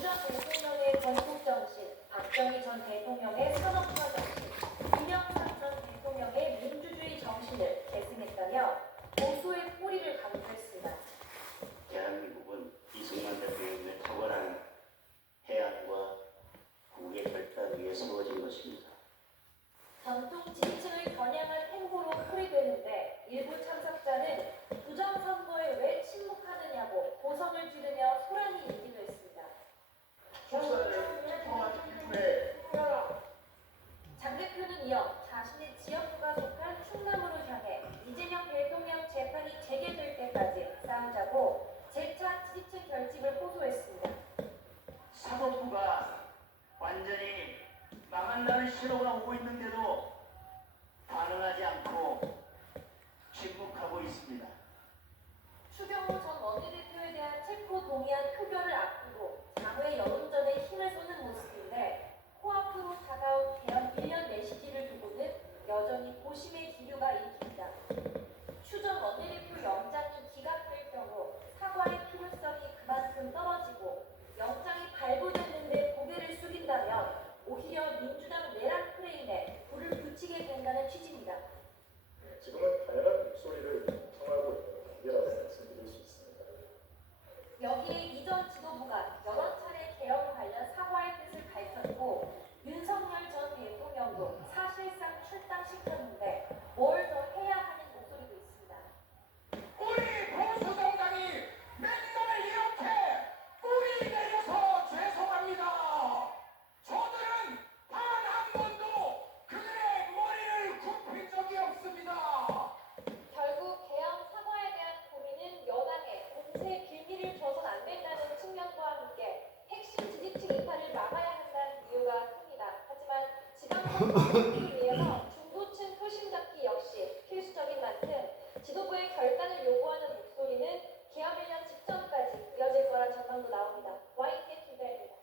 전 대통령의 건국정신, 박정희 전 대통령의 산업화 정신, 이명박 전 대통령의 민주주의 정신을 계승했다며 보수의 뿌리를 강조했습니다. 대한민국은 이승만 대통령의 탁월한 해안과 국의 결단 위에 세워진 것입니다. 전통 지지층을 겨냥한 행보로 풀이되는데 일부 참석자는 부정선거에 왜 침묵하느냐고 고성을 지르며 소란이 일기도 했습니다. 장 대표는 이어 자신의 지역구가 속한 충남으로 향해 이재명 대통령 재판이 재개될 때까지 싸우자고 재차 지지층 결집을 호소했습니다. 사법부가 완전히 망한다는 신호가 오고 있는데도 반응하지 않고 침묵하고 있습니다. 추경호 전 원내대표에 대한 체포 동의안 표결을 앞두고 장외 여론전에 힘을 쏟는 모습인데 코앞으로 다가온 개헌 1년 내시기를 두고는 여전히 고심의 기류가 일킵니다. 추 전 원내대표 영장이 기각될 경우 사과의 필요성이 그만큼 떨어지고 영장이 발부됐는데 고개를 숙인다면 오히려 민주당 내란 프레임에 불을 붙이게 된다는 취지입니다. 지금은 다양한 목소리를 청하고 있는 단계라고 말씀드릴 수 있습니다. 여기에 이전 지도부가 여러 차례 개헌 관련 사과의 뜻을 밝혔고 윤석열 전 대통령도 사실상 출당시켰는데 뭘 더 해야 하는 목소리도 있습니다. 우리 보수정당이 맨날 이렇게 뿌리 내려서 죄송합니다. 저들은 단 한 번도 그들의 머리를 굽힌 적이 없습니다. 결국 개헌 사과에 대한 고민은 여당에 공세 빌미를 줘선 안 된다는 측면과 함께 핵심 지지층 이탈을 막아야 한다는 이유가 큽니다. 하지만 지방선거를 위해서 중도층 표심 잡기 역시 필수적인 만큼 지도부의 결단을 요구하는 목소리는 개헌 1년 직전까지 이어질 거란 전망도 나옵니다. YTN 김다혜입니다.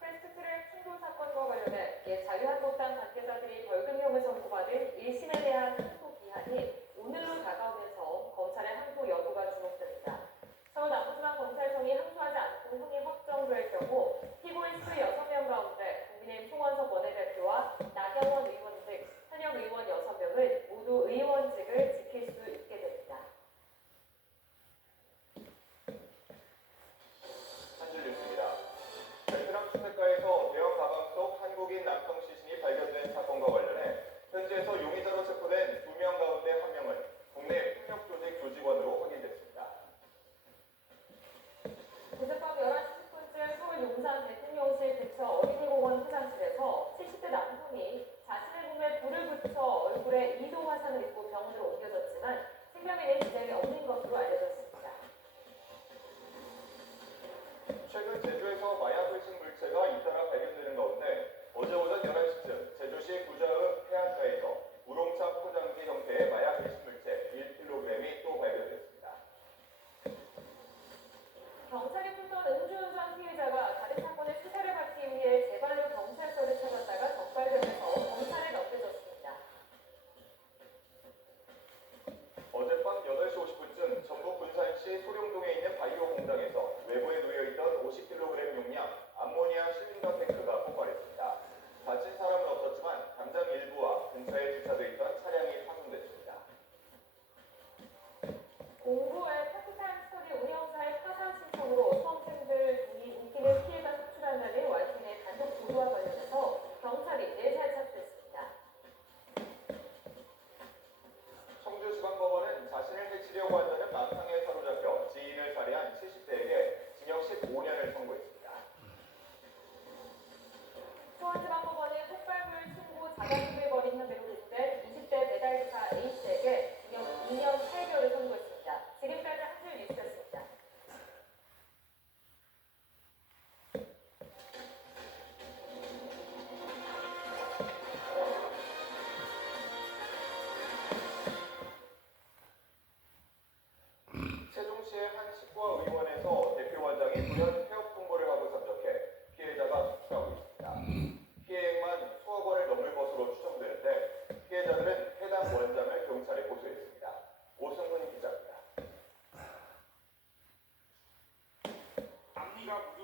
패스트트랙 충돌 사건과 관련해 자유한국당 관계자들이 벌금형을 선고받은 1심에 대한 항소 기한이 오늘로 다가오면서 검찰의 항소 여부가 주목됩니다. 서울남부지방검찰청이 항소하지 않고 형이 확정될 경우 피고인 수 6명 가운데 국민의힘 송원석 원내대표와 나경원 의원 등 현역 의원 6명은 모두 의원직을 지킬 수 있게 됩니다. 한 줄 뉴스입니다. 베트남 주택가에서 대형 가방 속 한국인 남성 시신이 발견된 사건과 관련해 현지에서 용의자로 체포된 2명 가운데 1명은 국내 폭력조직 조직원으로 확인됐습니다. 어젯밤 11시 10분쯤 서울 용산 대통령실 근처 어린이공원 화장실에서 70대 남성이 자신의 몸에 불을 붙여 얼굴에 2도 화상을 입고 병원으로 옮겨졌지만 생명에는 지장이 없는 것으로 알려졌습니다. 최근 제주에서 마약 흡식 물체가 잇따라 발견되는 가운데 어제 오전 11시쯤 제주시 구자읍 해안가에서 우롱차 포장지 형태의 마약 흡식 물체 1kg이 또 발견됐습니다. 경찰이 풀던 음주운전 피해자가 다른 사건의 수사를 받기 위해 제발로 경찰서를 찾았다가 적발되면서 검찰에 넘겨졌습니다. 어젯밤 8시 50분쯤 전북 군산시 소룡동에 있는 바이오 공장에서 외부에 놓여있던 50kg 용량 암모니아 실린더 탱크가 폭발했습니다. 다친 사람은 없었지만 담장 일부와 근처에 주차돼 있던 차량이 파손됐습니다. 공부의 파트타임 스터디 운영사의 파산 신청으로 수험생들 등이 웃기는 피해가 속출한다는 YTN의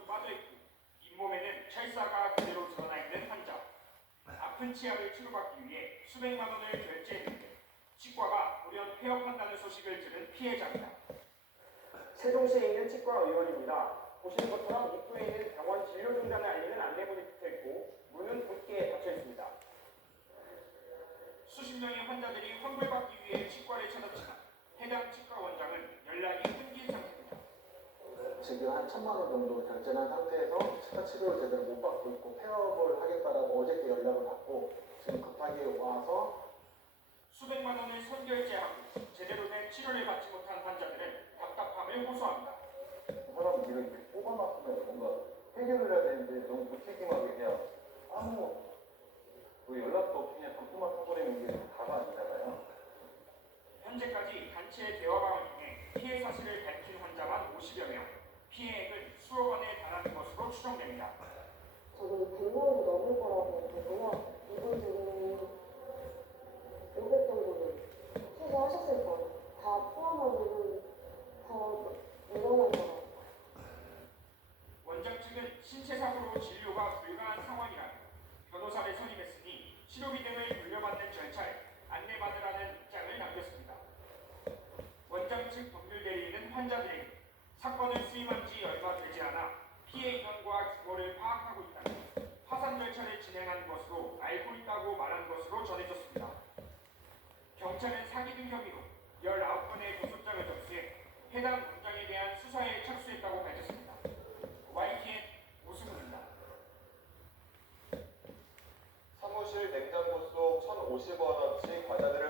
모두 빠져있고 잇몸에는 철사가 그대로 드러나 있는 환자. 아픈 치아를 치료받기 위해 수백만 원을 결제했는데 치과가 돌연 폐업한다는 소식을 들은 피해자입니다. 세종시에 있는 치과 의원입니다. 보시는 것처럼 입구에 있는 병원 진료 중단을 알리는 안내문이 붙어 있고 문은 굳게 닫혀 있습니다. 수십 명의 환자들이 환불받기 위해 치과를 찾았지만 해당 치과 원장은 연락이 끊긴 상태입니다. 지금 한 1,000만 원 정도 결제한 상태에서 치과 치료를 제대로 못 받고 있고 폐업을 하겠다라고 어저께 연락을 받고 지금 급하게 와서 수백만 원을 선결제하고 제대로 된 치료를 받지 못한 환자들은 답답함을 호소합니다. 그 사람은 이렇게 뽑아놨으면 뭔가 해결을 해야 되는데 너무 무책임하게 그냥 아무 뭐 연락도 없이 그냥 방송만 타버리는 게 다가 아니잖아요. 현재까지 단체의 대화방을 통해 피해 사실을 밝힌 환자만 50여 명, 피해액은 수억 원에 달하는 것으로 추정됩니다. 저도 100명도 넘을 거라고 보고요. 이분 중에 500 정도는 최소하셨을 거예요. 다 포함하면 더 늘어날 거라고. 원장 측은 신체 사고로 진료가 불가한 상황이라며 변호사를 선임했으니 치료비 등을 돌려받는 절차에 안내받으라는 입장을 남겼습니다. 원장 측 법률 대리인은 환자들에게 사건을 수임한 지 얼마 되지 않아 피해 인원과 규모를 파악하고 있다며 파산 절차를 진행한 것으로 알고 있다고 말한 것으로 전해졌습니다. 경찰은 사기 등 혐의로 19건의 고소장을 접수해 해당 원장에 대한 수사에 착수했다고 밝혔습니다. YTN 오승훈입니다. 사무실 냉장고 속 1,050원어치 과자들을